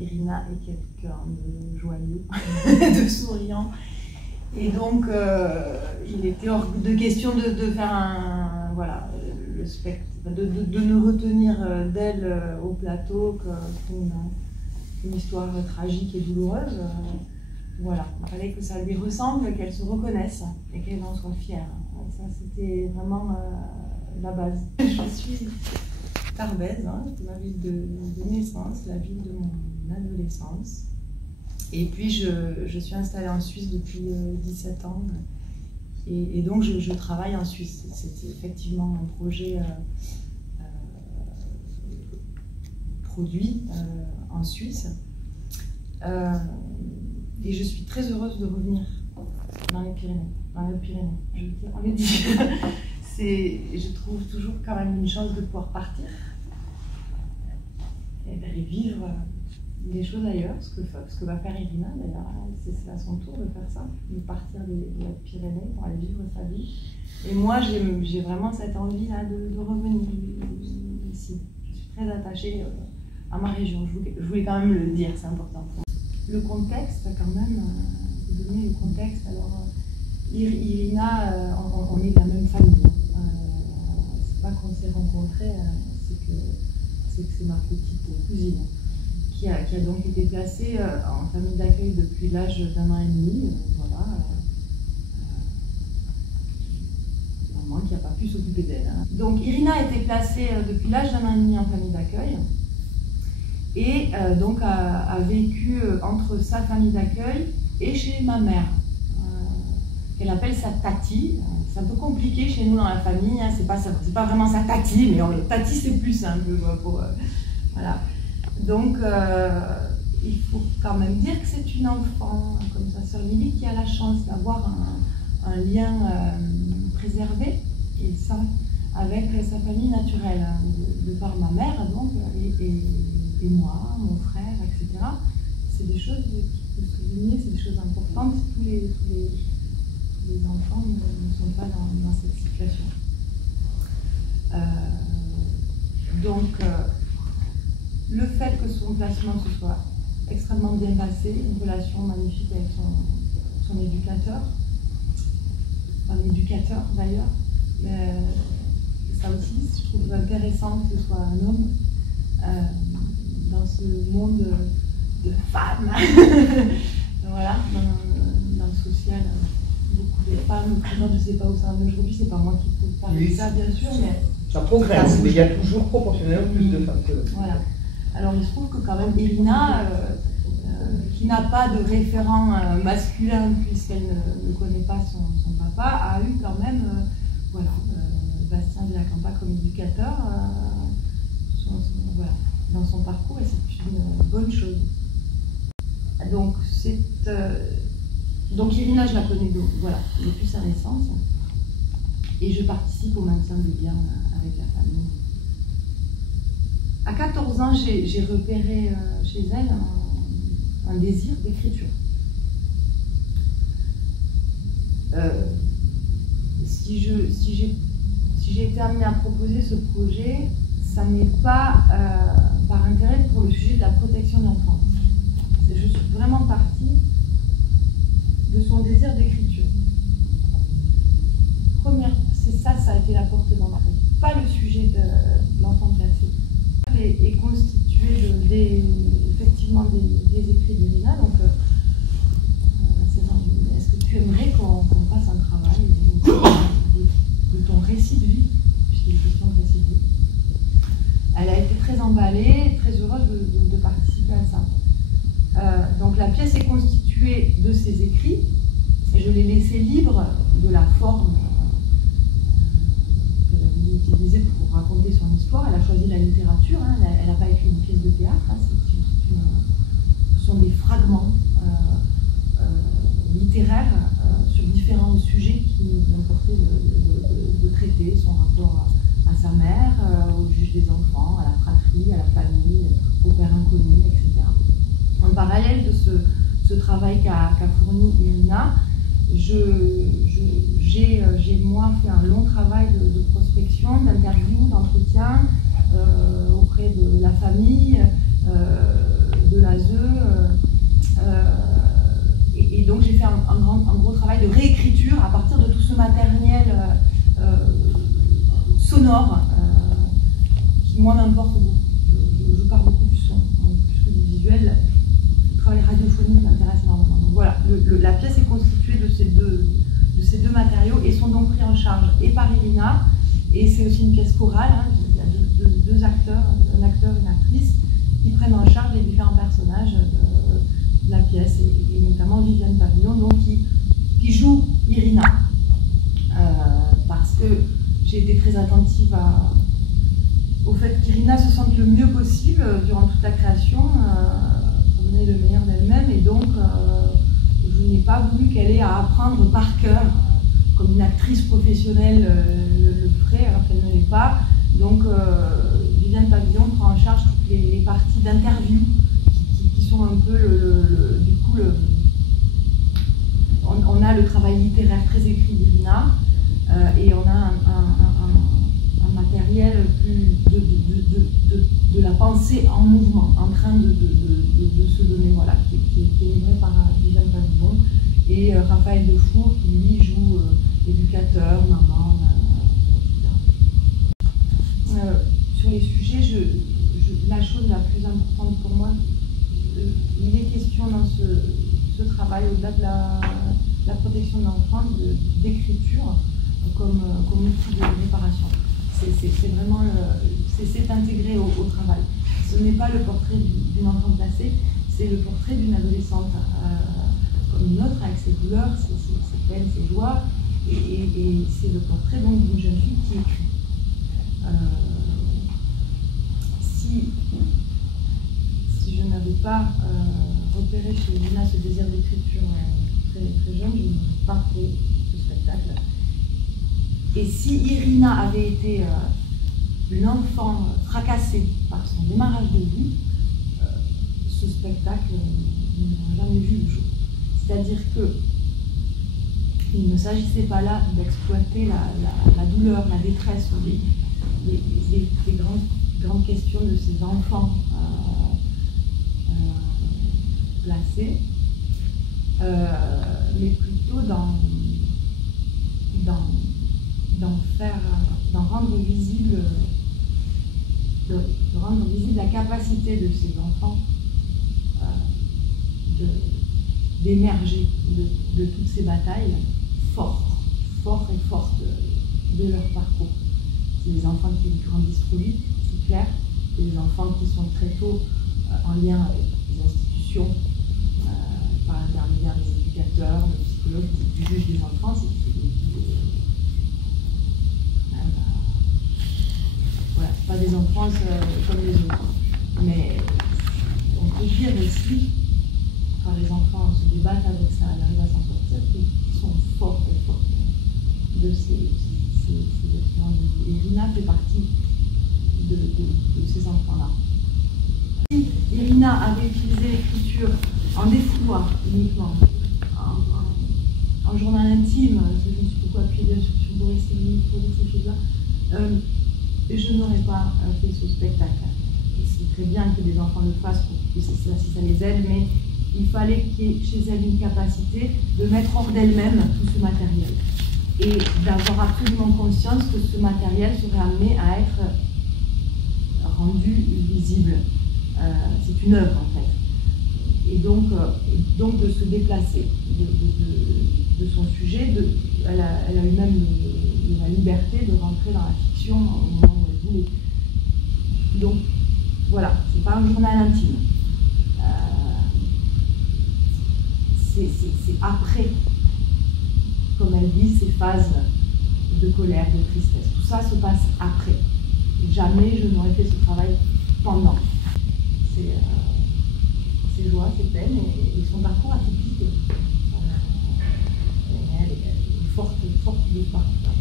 Irina est quelqu'un de joyeux, de souriant. Et donc, il était hors de question de faire voilà, le spectre, de ne retenir d'elle au plateau qu'une histoire tragique et douloureuse. Voilà, il fallait que ça lui ressemble, qu'elle se reconnaisse et qu'elle en soit fière. Ça, c'était vraiment la base. Je suis Tarbes, hein, ma ville de naissance, la ville de mon adolescence. Et puis, je suis installée en Suisse depuis 17 ans. Et donc, je travaille en Suisse. C'était effectivement un projet produit en Suisse. Et je suis très heureuse de revenir dans les Pyrénées. On le dit. Je trouve toujours quand même une chance de pouvoir partir et d'aller vivre des choses ailleurs, ce que va faire Irina d'ailleurs. C'est à son tour de faire ça, de partir des Pyrénées pour aller vivre sa vie. Et moi, j'ai vraiment cette envie-là de revenir ici. Je suis très attachée à ma région. Je voulais quand même le dire, c'est important pour moi. Le contexte, quand même, vous donner le contexte. Alors, Irina, on est de la même famille. C'est pas qu'on s'est rencontrés, c'est que c'est ma petite cousine qui a donc été placée en famille d'accueil depuis l'âge d'1 an et demi. Voilà. Maman qui n'a pas pu s'occuper d'elle. Hein. Donc, Irina a été placée depuis l'âge d'1 an et demi en famille d'accueil. Et donc a vécu entre sa famille d'accueil et chez ma mère, qu'elle appelle sa tati. C'est un peu compliqué chez nous dans la famille, hein. C'est pas vraiment sa tati, mais tati c'est plus simple. Voilà. Donc il faut quand même dire que c'est une enfant, comme sa sœur Lily, qui a la chance d'avoir un lien préservé et sain avec sa famille naturelle, hein, de par ma mère donc, et moi, mon frère, etc. C'est des choses qu'il faut souligner, c'est des choses importantes. Tous les enfants ne sont pas dans cette situation. Donc, le fait que son placement se soit extrêmement bien passé, une relation magnifique avec son éducateur, un éducateur d'ailleurs, ça aussi, je trouve intéressant que ce soit un homme dans ce monde de femmes. Voilà, dans le social, beaucoup de femmes. Je ne sais pas où ça en est aujourd'hui, c'est pas moi qui peux parler de ça, bien sûr, mais ça progresse, mais il y a toujours proportionnellement plus de femmes que d'hommes. Voilà. Alors il se trouve que quand même Irina, qui n'a pas de référent masculin puisqu'elle ne connaît pas son papa, a eu quand même voilà, Bastien de la Campa comme éducateur voilà, dans son parcours, et c'est une bonne chose. Donc Irina, je la connais voilà, depuis sa naissance, et je participe au maintien du lien avec la famille. À 14 ans, j'ai repéré chez elle un désir d'écriture. Si j'ai été amenée à proposer ce projet, ça n'est pas par intérêt pour le sujet de la protection de l'enfance. Je suis vraiment partie de son désir d'écriture. Ça a été la porte d'entrée. Pas le sujet de l'enfant placé. Est constitué effectivement des écrits d'Irina. Donc, est-ce que tu aimerais qu'on fasse un travail de ton récit de vie, puisqu'il est question de récit de vie? Elle a été très emballée, très heureuse de participer à ça. Donc la pièce est constituée de ses écrits, et je l'ai laissée libre de la forme que j'avais utilisée pour raconter son histoire. Elle a choisi la littérature, hein. Elle n'a pas écrit une pièce de théâtre, hein. Ce sont des fragments littéraires sur différents sujets qui lui ont porté de traiter son rapport à sa mère, au juge des enfants, à la fratrie, à la famille, au père inconnu, etc. En parallèle de ce travail qu'a fourni Irina, j'ai moi fait un long travail de prospection, d'interview, d'entretien auprès de la famille, de l'ASE, moi, m'importe beaucoup. Je pars beaucoup du son, plus que du visuel. Le travail radiophonique m'intéresse énormément. Donc voilà, la pièce est constituée de ces deux matériaux et sont donc pris en charge et par Irina, et c'est aussi une pièce chorale, hein, il y a deux acteurs, un acteur et une actrice, qui prennent en charge les différents personnages de la pièce, et notamment Viviane Pavillon, donc, qui joue Irina. Parce que j'ai été très attentive au fait qu'Irina se sente le mieux possible durant toute la création, pour donner le meilleur d'elle-même, et donc je n'ai pas voulu qu'elle ait à apprendre par cœur, comme une actrice professionnelle le ferait, alors qu'elle ne l'est pas. Donc Viviane Pavillon prend en charge toutes les parties d'interview qui sont un peu du coup on a le travail littéraire très écrit d'Irina, et on a un matériel plus de la pensée en mouvement, en train de se donner, voilà, qui est livré par Viviane Pavillon, et Raphaël Defour qui lui joue éducateur, maman, etc. Sur les sujets, la chose la plus importante pour moi, il est question dans ce travail, au-delà de la protection de l'enfance, d'écriture comme outil de réparation. C'est vraiment c'est intégré au travail. Ce n'est pas le portrait d'une enfant placée, c'est le portrait d'une adolescente comme une autre, avec ses douleurs, ses peines, ses joies, et c'est le portrait donc d'une jeune fille qui écrit. Si je n'avais pas repéré chez Lina ce désir d'écriture très, très jeune, je n'aurais pas fait ce spectacle. Et si Irina avait été une enfant fracassée par son démarrage de vie, ce spectacle n'aurait jamais vu le jour. C'est-à-dire qu'il ne s'agissait pas là d'exploiter la douleur, la détresse, les grandes questions de ces enfants placés, mais plutôt d'en rendre visible, de rendre visible la capacité de ces enfants d'émerger de toutes ces batailles fortes et fortes de leur parcours. C'est des enfants qui grandissent trop vite, c'est clair. C'est des enfants qui sont très tôt en lien avec les institutions, par l'intermédiaire des éducateurs, des psychologues, du juge des enfants. Voilà, pas des enfants comme les autres. Mais on peut dire aussi, quand les enfants se débattent avec ça, arrivent à s'en sortir, qu'ils sont forts et forts de ces expériences de vie. Et Irina fait partie de ces enfants-là. Si Irina avait utilisé l'écriture en défouloir uniquement, en journal intime, je me suis beaucoup appuyée sur Boris Céline pour dire ces choses-là, je n'aurais pas fait ce spectacle. C'est très bien que des enfants le fassent, si ça les aide, mais il fallait qu'il y ait chez elles une capacité de mettre hors d'elle-même tout ce matériel et d'avoir absolument conscience que ce matériel serait amené à être rendu visible. C'est une œuvre en fait. Et donc de se déplacer de son sujet, elle a eu même la liberté de rentrer dans la fiction au moment où elle voulait. Donc voilà, c'est pas un journal intime. C'est après, comme elle dit, ces phases de colère, de tristesse. Tout ça se passe après. Jamais je n'aurais fait ce travail pendant. Ses joies, ses peines et son parcours atypique. Elle est forte de ce parcours.